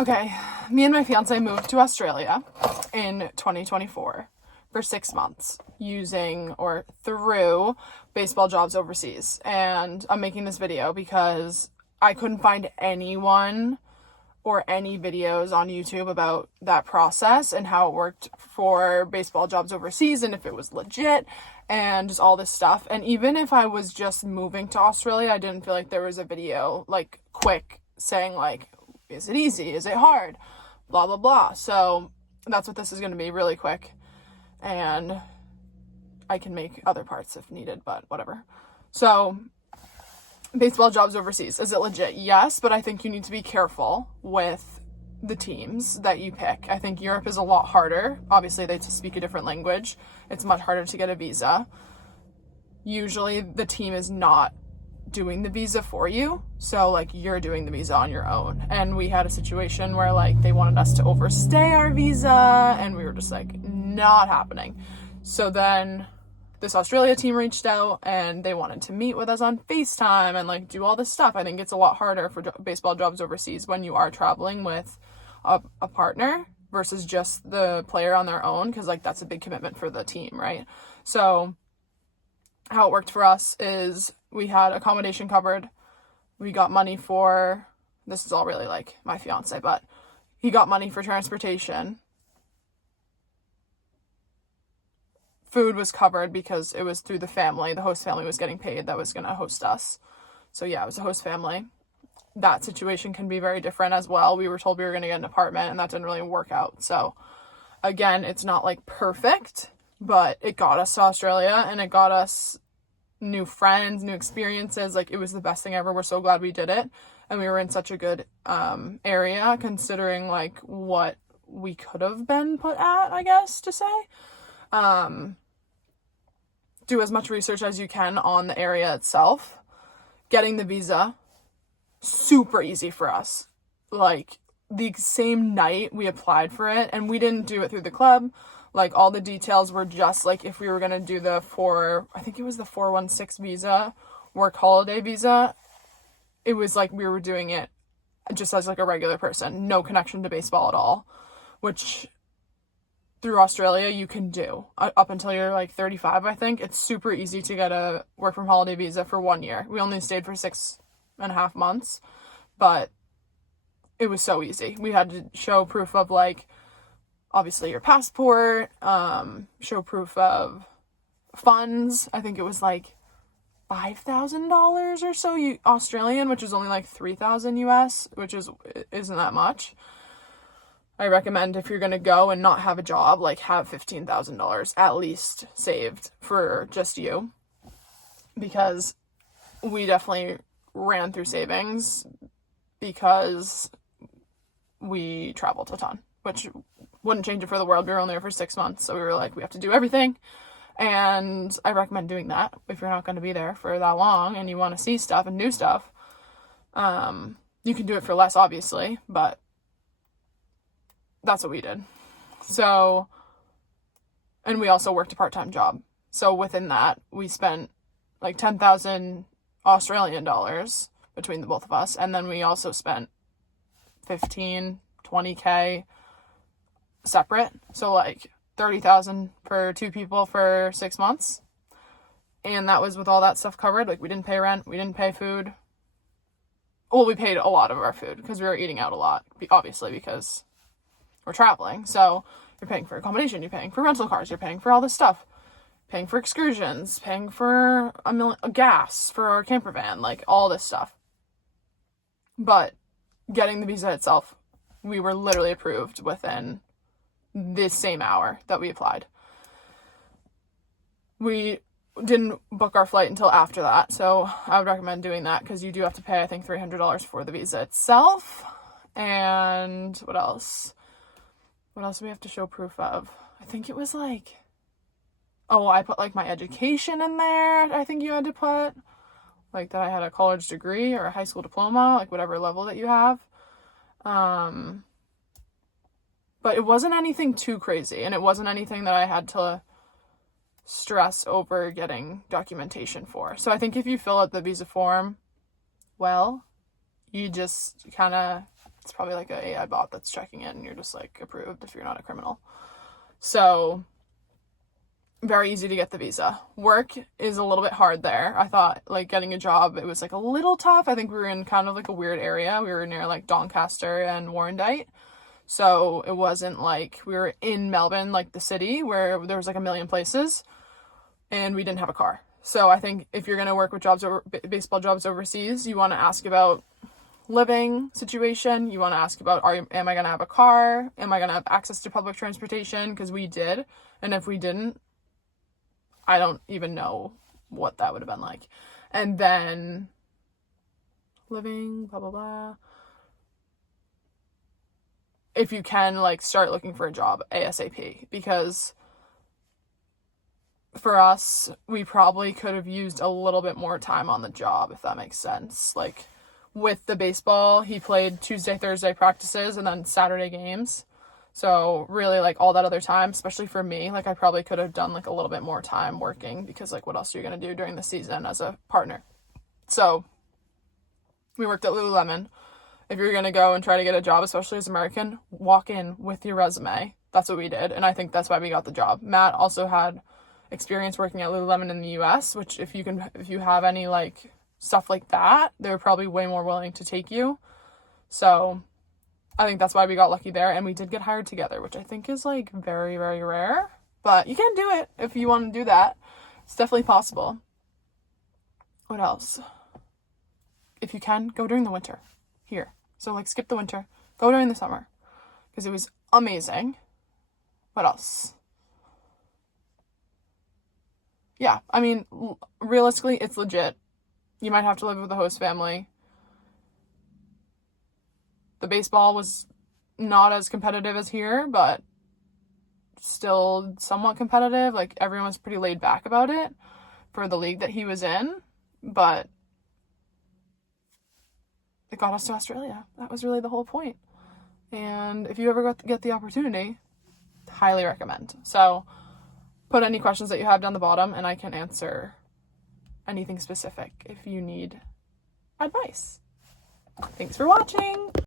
Okay, me and my fiance moved to Australia in 2024 for 6 months using or through Baseball Jobs Overseas. And I'm making this video because I couldn't find anyone or any videos on YouTube about that process and how it worked for Baseball Jobs Overseas and if it was legit and just all this stuff. And even if I was just moving to Australia, I didn't feel like there was a video like quick saying like, is it easy? Is it hard? Blah, blah, blah. So that's what this is going to be, really quick. And I can make other parts if needed, but whatever. So Baseball Jobs Overseas, is it legit? Yes, but I think you need to be careful with the teams that you pick. I think Europe is a lot harder. Obviously, they speak a different language. It's much harder to get a visa. Usually, the team is not doing the visa for you, so like you're doing the visa on your own. And we had a situation where like they wanted us to overstay our visa and we were just like, not happening. So then this Australia team reached out and they wanted to meet with us on FaceTime and like do all this stuff. I think it's a lot harder for Baseball Jobs Overseas when you are traveling with a partner versus just the player on their own, because like that's a big commitment for the team, right? So how it worked for us is we had accommodation covered. We got money for, this is all really like my fiance, but he got money for transportation. Food was covered because it was through the family. The host family was getting paid that was going to host us. So yeah, it was a host family. That situation can be very different as well. We were told we were going to get an apartment and that didn't really work out. So again, it's not like perfect, but it got us to Australia and it got us new friends, new experiences. Like it was the best thing ever. We're so glad we did it. And we were in such a good area considering like what we could have been put at, I guess to say. Do as much research as you can on the area itself. Getting the visa, super easy for us. Like the same night we applied for it, and we didn't do it through the club. Like all the details were just like if we were going to do the 416 visa, work holiday visa, it was like we were doing it just as like a regular person, no connection to baseball at all, which through Australia you can do up until you're like 35, I think. It's super easy to get a work from holiday visa for 1 year. We only stayed for 6.5 months, but it was so easy. We had to show proof of like, obviously your passport, show proof of funds. I think it was like $5,000 or so Australian, which is only like 3,000 US, which isn't that much. I recommend if you're going to go and not have a job, like have $15,000 at least saved for just you, because we definitely ran through savings because we traveled a ton, which wouldn't change it for the world. We were only there for 6 months, so we were like, we have to do everything. And I recommend doing that if you're not going to be there for that long and you want to see stuff and new stuff. You can do it for less, obviously, but that's what we did. So, and we also worked a part-time job. So within that, we spent like 10,000 Australian dollars between the both of us. And then we also spent 20K separate. So like 30,000 for 2 people for 6 months. And that was with all that stuff covered. Like we didn't pay rent. We didn't pay food. Well, we paid a lot of our food because we were eating out a lot, obviously, because we're traveling. So you're paying for accommodation, you're paying for rental cars, you're paying for all this stuff, paying for excursions, paying for gas for our camper van, like all this stuff. But getting the visa itself, we were literally approved within this same hour that we applied. We didn't book our flight until after that, so I would recommend doing that because you do have to pay, I think, $300 for the visa itself. And what else? What else do we have to show proof of? I think it was like, I put like my education in there. I think you had to put like that I had a college degree or a high school diploma, like whatever level that you have. But it wasn't anything too crazy, and it wasn't anything that I had to stress over getting documentation for. So I think if you fill out the visa form well, you just kind of It's probably like a AI bot that's checking in and you're just like approved if you're not a criminal. So very easy to get the visa. Work is a little bit hard there. I thought like getting a job, it was like a little tough. I think we were in kind of like a weird area. We were near like Doncaster and Warrandyte. So it wasn't like we were in Melbourne, like the city, where there was like a million places and we didn't have a car. So I think if you're going to work with baseball jobs overseas, you want to ask about living situation. You want to ask about, am I going to have a car? Am I going to have access to public transportation? Because we did. And if we didn't, I don't even know what that would have been like. And then living, blah, blah, blah. If you can, like, start looking for a job ASAP, because for us, we probably could have used a little bit more time on the job, if that makes sense. Like, with the baseball, he played Tuesday, Thursday practices and then Saturday games. So really, like, all that other time, especially for me, like, I probably could have done like a little bit more time working, because like, what else are you going to do during the season as a partner? So we worked at Lululemon. If you're going to go and try to get a job, especially as American, walk in with your resume. That's what we did. And I think that's why we got the job. Matt also had experience working at Lululemon in the US, which if you have any like stuff like that, they're probably way more willing to take you. So I think that's why we got lucky there. And we did get hired together, which I think is like very, very rare, but you can do it if you want to do that. It's definitely possible. What else? If you can, go during the winter here. So like skip the winter, go during the summer, because it was amazing. What else? Yeah, I mean, realistically, it's legit. You might have to live with a host family. The baseball was not as competitive as here, but still somewhat competitive. Like, everyone was pretty laid back about it for the league that he was in, but it got us to Australia. That was really the whole point. And if you ever get the opportunity, highly recommend. So put any questions that you have down the bottom and I can answer anything specific if you need advice. Thanks for watching.